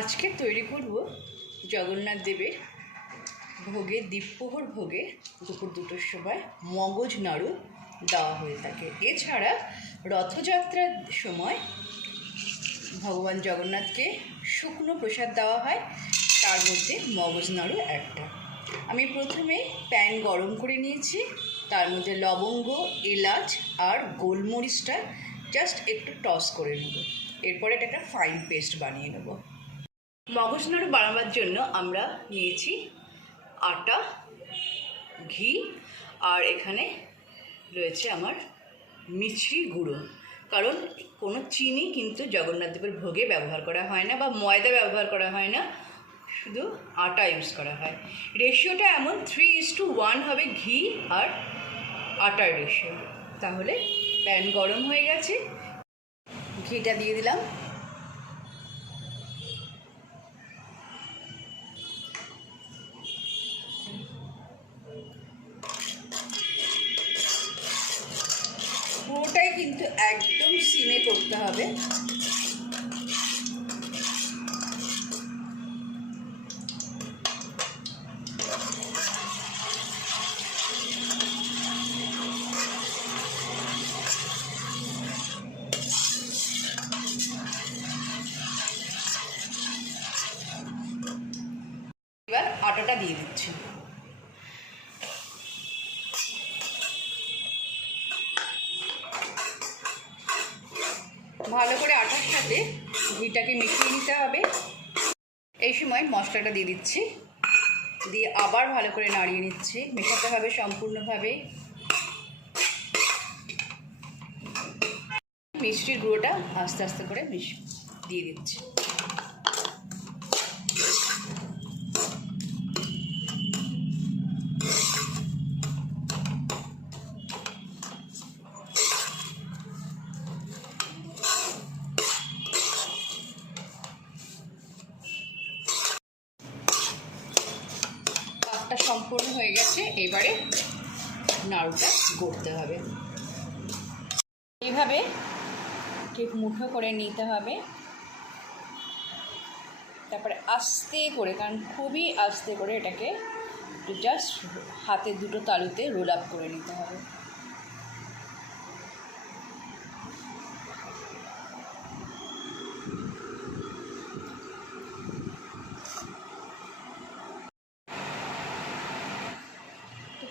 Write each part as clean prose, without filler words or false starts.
আজকে তৈরি করব জগন্নাথ দেবের ভোগে, দীপপ্রহর ভোগে দুপুর 2টোর সময় মগজ নাড়ু দেওয়া হয়ে থাকে। এছাড়া রথযাত্রার সময় ভগবান জগন্নাথকে শুকনো প্রসাদ দেওয়া হয়, তার মধ্যে মগজ নাড়ু একটা। আমি প্রথমে প্যান গরম করে নিয়েছি, তার মধ্যে লবঙ্গ, এলাচ আর গোলমরিচটা জাস্ট একটু টস করে নেব। এরপরে এটা একটা ফাইন পেস্ট বানিয়ে নেব। মগজ নাড়ু বানাবার জন্য আমরা নিয়েছি আটা, ঘি, আর এখানে রয়েছে আমার মিছরি গুঁড়ো। কারণ কোনো চিনি কিন্তু জগন্নাথ দেবের ভোগে ব্যবহার করা হয় না বা ময়দা ব্যবহার করা হয় না, শুধু আটা ইউজ করা হয়। রেশিওটা এমন 3:1 হবে ঘি আর আটার রেশিও। তাহলে প্যান গরম হয়ে গেছে, ঘিটা দিয়ে দিলাম। পুরোটাই কিন্তু একদম সিমে করতে হবে। এবার আটাটা দিয়ে দিচ্ছি। ভালো করে আটার সাথে ঘিটাকে মিশিয়ে নিতে হবে। এই সময় মশলাটা দিয়ে দিচ্ছি, দিয়ে আবার ভালো করে নাড়িয়ে নিচ্ছি। মেশাতে হবে সম্পূর্ণভাবে। মিষ্টির গুঁড়োটা আস্তে আস্তে করে দিয়ে দিচ্ছি। সম্পূর্ণ হয়ে গেছে, এবারে নাড়ুটা গড়তে হবে। এইভাবে ঠিক মুঠো করে নিতে হবে, তারপরে আস্তে করে, কারণ খুবই আস্তে করে এটাকে জাস্ট হাতে দুটো তালুতে রোল আপ করে নিতে হবে।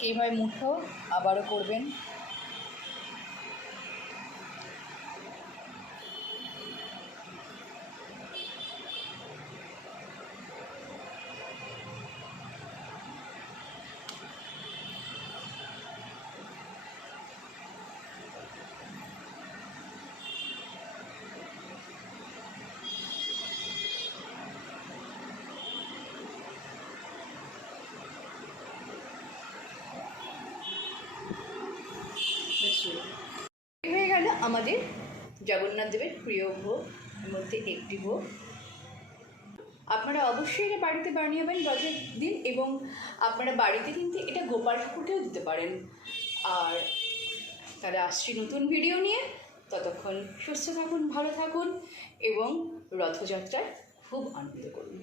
এইভাবে মুঠো আবারও করবেন। হয়ে গেল আমাদের জগন্নাথ দেবের প্রিয় ভোগ মধ্যে একটি ভোগ। আপনারা অবশ্যই এটা বাড়িতে বানিয়েবেন রথের দিন, এবং আপনারা বাড়িতে কিন্তু এটা গোপাল ঠাকুরকেও দিতে পারেন। আর তারা আসছি নতুন ভিডিও নিয়ে। ততক্ষণ সুস্থ থাকুন, ভালো থাকুন এবং রথযাত্রায় খুব আনন্দ করুন।